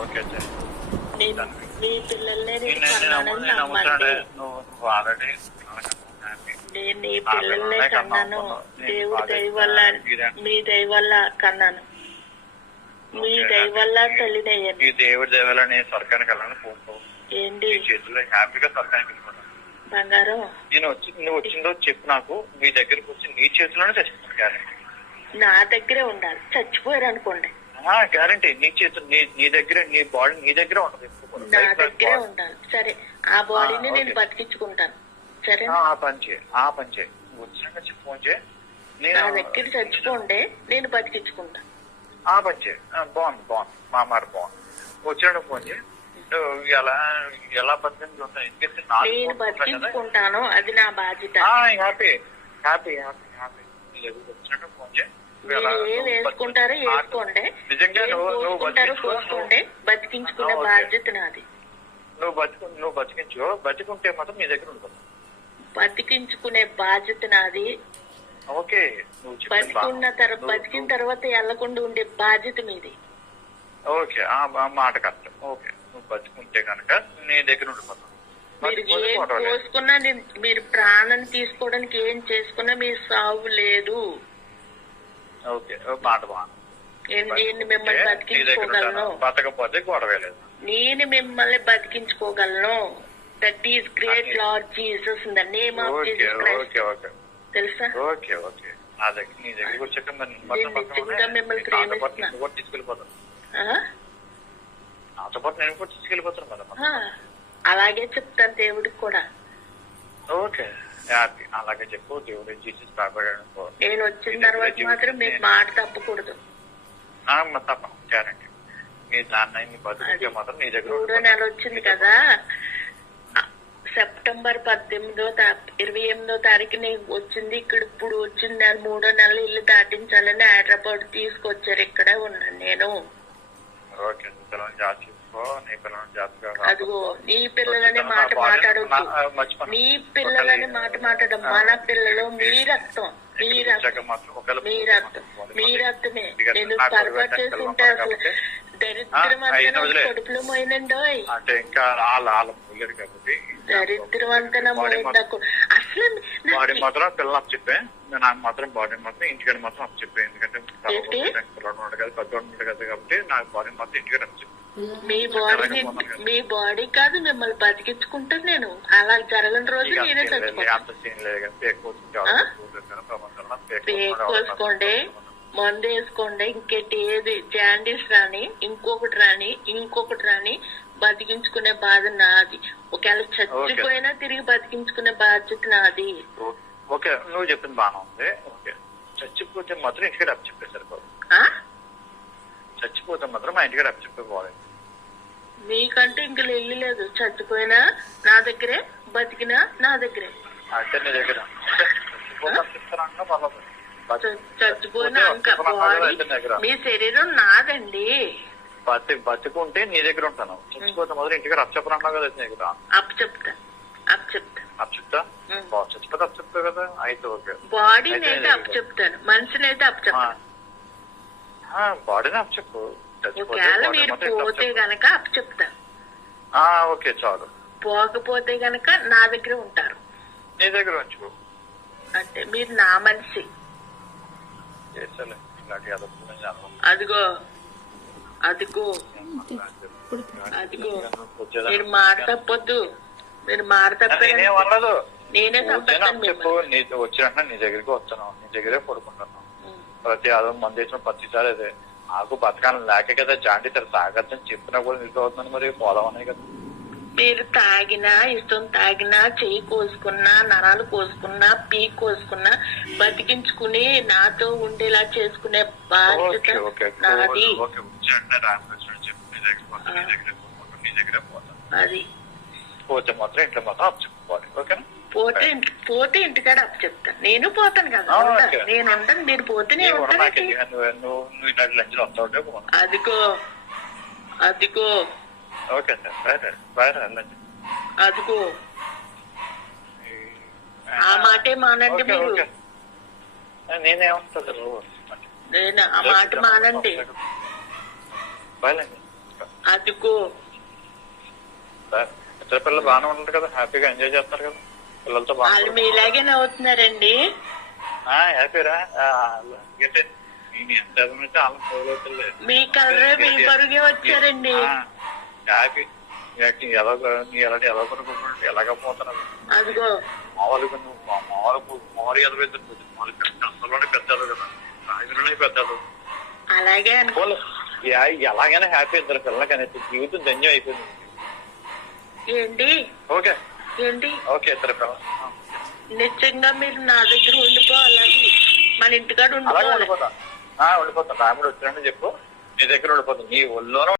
Okay sir. మీ పిల్లల్ని నువ్వు already నేను నీ పిల్లల్నే కన్నాను. దేవుడి దయ వల్ల, మీ దయ వల్ల కన్నాను. మీ దయ వల్ల తల్లిదయ్యాను. ఈ దేవుడి దయ వల్ల నేను స్వర్గానికి వెళ్ళాలని కోరుకోవు. ఏంటి చేతుల్లో హ్యాపీగా స్వర్గానికి వెళ్ళిపోతాను. బంగారం నువ్వు వచ్చిందో చెప్పు నాకు. మీ దగ్గరకు వచ్చి నీ చేతిలోనే చచ్చిపోతాను గ్యారంటీ. నా దగ్గరే ఉండాలి. చచ్చిపోయారు అనుకోండి గ్యారంటీ. నీ చేతులు నీ దగ్గర, నీ బాడీ నీ దగ్గర ఉండదు. నా దగ్గరే ఉండాలి. సరే, ఆ బాడీని నేను బతికించుకుంటాను. సరే, ఆ పని చేయి. వచ్చినాక ఫోన్ చేయి. నా దగ్గర చచ్చిపోండి, నేను బతికించుకుంటాను. ఆ పని చేయి. బాగుంది మా మాట బాగుంది. వచ్చినాక ఫోన్ చేయి. ఎలా నేను బతికించుకుంటాను. అది నా బాధ్యత. హ్యాపీ వచ్చినట్టు ఫోన్ చేయి. వేసుకుంటారో వేసుకోండి, కోసుకుంటారో కోసుకోండి. బతికించుకునే బాధ్యత నాది. నువ్వు బతికించు. బతికుంటే మాత్రం నీ దగ్గర ఉంటుంది. బతికించుకునే బాధ్యత నాది. ఓకే. బతికిన తర్వాత వెళ్లకుండా ఉండే బాధ్యత మీది. ఓకే, ఆ మాట కరెక్ట్. ఓకే, నువ్వు బతుకుంటే కనుక నీ దగ్గర ఉండిపోతావు. మీరు ఏం కోసుకున్నా, మీరు ప్రాణం తీసుకోవడానికి ఏం చేసుకున్నా మీ సాగు లేదు. ఓకే, మాట బాగుంది. నేను మిమ్మల్ని బతికించుకోగలను. బతకపోతే గొడవ లేదు. నేను మిమ్మల్ని బతికించుకోగలను. That is great Lord Jesus in the name of Jesus Christ. తెలుసా? ఓకే. నీ దగ్గరికి వచ్చాక మిమ్మల్ని ప్రేమిస్తున్నాను. తీసుకెళ్ళిపోతాను. నాతో పాటు నేను కూడా తీసుకెళ్ళిపోతాను కదా. అలాగే చెప్తాను దేవుడికి కూడా. Okay, happy. అలాగే చెప్పు. దేవుడు జీసస్ కాపాడాడు. నేను వచ్చిన తర్వాత మాత్రం మీకు మాట తప్పకూడదు. తప్ప గ్యారంటీ. నీ దాన్ని బతుకుంటే మాత్రం నీ దగ్గర. 3వ నెల వచ్చింది కదా, సెప్టెంబర్ 28వ తారీఖుని వచ్చింది. ఇక్కడ ఇప్పుడు వచ్చింది. 3వ నెల ఇల్లు దాటించాలని హైదరాబాద్ తీసుకొచ్చారు. ఇక్కడే ఉన్నాను నేను. ఓకే, నీ పిల్లలని జాగ్రత్తగా. అదిగో, నీ పిల్లలని మాట మాట్లాడొద్దు. నీ పిల్లలని మాట మాట్లాడడం. మన పిల్లలు మీ రక్తం, మీ రక్తమే. నేను పొరపాటు చేసుకుంటే అసలు దరిద్రవంతన కడుపులో పోయినండో. అంటే ఇంకా దరిద్రవంతన అసలు బాడీ మాత్రం పిల్లలు అప్పు చెప్పే. నాకు మాత్రం బాడీ మాత్రం ఇంటికాడ మాత్రం అప్పు చెప్పే. ఎందుకంటే పెద్దోడు కదా కాబట్టి నాకు బాడీ మాత్రం ఇంటికాడ అప్పు చెప్పే. మీ బాడీ కాదు, మిమ్మల్ని బతికించుకుంటాను నేను. అలా జరగని రోజు నేనే కోసుకోండి, మందు వేసుకోండి. ఇంకేటి ఏది జాండీస్ రాని, ఇంకొకటి రాని బతికించుకునే బాధ నాది. ఒకవేళ చచ్చిపోయినా తిరిగి బతికించుకునే బాధ్యత నాది. ఓకే, నువ్వు చెప్పింది బాగా ఉంది. ఓకే, చచ్చిపోతే మాత్రం ఇంటికాడ అప్పు చెప్పే సరిపోదు. చచ్చిపోతే మాత్రం మా ఇంటికాడ అప్పు చెప్పే. మీకంటే ఇంక వెళ్ళి లేదు. చచ్చిపోయినా నా దగ్గరే, బతికినా నా దగ్గరే. అంటే నీ దగ్గర చచ్చిపోయినా మీ శరీరం నాదండి. బతుకుంటే నీ దగ్గర ఉంటాను. చచ్చిపోతే మాత్రం ఇంటికాడ అప్పు చెప్పను కదా. దగ్గర అప్పు చెప్తా. చచ్చిపోతే అప్పు చెప్తావు కదా. అయితే ఓకే, బాడీని అయితే అప్పు చెప్తాను, మనిషిని అయితే అప్పు చెప్తాను. బాడీని అప్పు చెప్పు. ఒకవేళ మీరు పోతే గనక అప్పు చెప్తాను. ఓకే, చాలు. పోకపోతే గనక నా దగ్గర ఉంటారు. నీ దగ్గర ఉంచుకో. అంటే మీరు నా మనిషి. అదిగో మీరు మాట తప్పొద్దు. మీరు మాట తప్పదు. నేనే చెప్పు. నీతో వచ్చినట్టు నీ దగ్గరికి వస్తాను, నీ దగ్గరే పడుకుంటాను. ప్రతి ఆదాయం మంది వేసిన ప్రతిసారి అదే. నాకు బతకాలం లేక కదా జాండీ తాగద్దని చెప్పినా కూడా నిజం అవుతుంది. మరి పోదాం ఉన్నాయి కదా. మీరు తాగినా, ఇష్టం తాగినా, చెయ్యి కోసుకున్నా, నరాలు కోసుకున్నా, పీ కోసుకున్నా బతికించుకుని నాతో ఉండేలా చేసుకునే బాధ్యత నాది. అది పోతే మాత్రం ఇంట్లో మాత్రం అప్పు చెప్పుకోవాలి. ఓకేనా? పోతే ఇంటికాడ అప్పు చెప్తాను. నేను పోతాను కదా. నేను ఉంటాను. మీరు పోతే నేను ఉంటాను. అదిగో ఓకే సార్, బాయ్. అదిగో, ఆ మాటే మానండి మీరు. నేనేమంటారు, నేను ఆ మాట మానండి. అదుకో ఇద్దరు పిల్లలు బాగానే ఉంటారు కదా, హ్యాపీగా ఎంజాయ్ చేస్తారు కదా పిల్లలతో. వాళ్ళు మీలాగే నవ్వుతున్నారండి. హ్యాపీరా అంటే నేను ఎంత చదివితే వాళ్ళ పోలేదు. మీ కలరే మీ పరుగే వచ్చారండి. హ్యాపీ ఎలా కొనుక్కుంటు ఎలాగపోతున్నారు. అదిగో మామూలుగా నువ్వు మామూలుగా ఎదవైతుంది, అందులోనే పెద్దాడు కదా, రాజులోనే పెద్దాడు. అలాగే ఎలాగైనా హ్యాపీ ఇద్దరు పిల్లలకి అనేది జీవితం ధన్యం అయిపోయింది. ఏంటి ఓకే ఏంటి ఓకే ఇద్దరు పిల్లలు నిజంగా మీరు నా దగ్గర ఉండిపోవాలి, మన ఇంటికాడ అలాగే ఉండిపోవాలి. ఉండిపోతాం. ఉండిపోతాం. రాముడు వచ్చినట్టు చెప్పు, నీ దగ్గర ఉండిపోతాం. నీ ఒళ్ళోనూ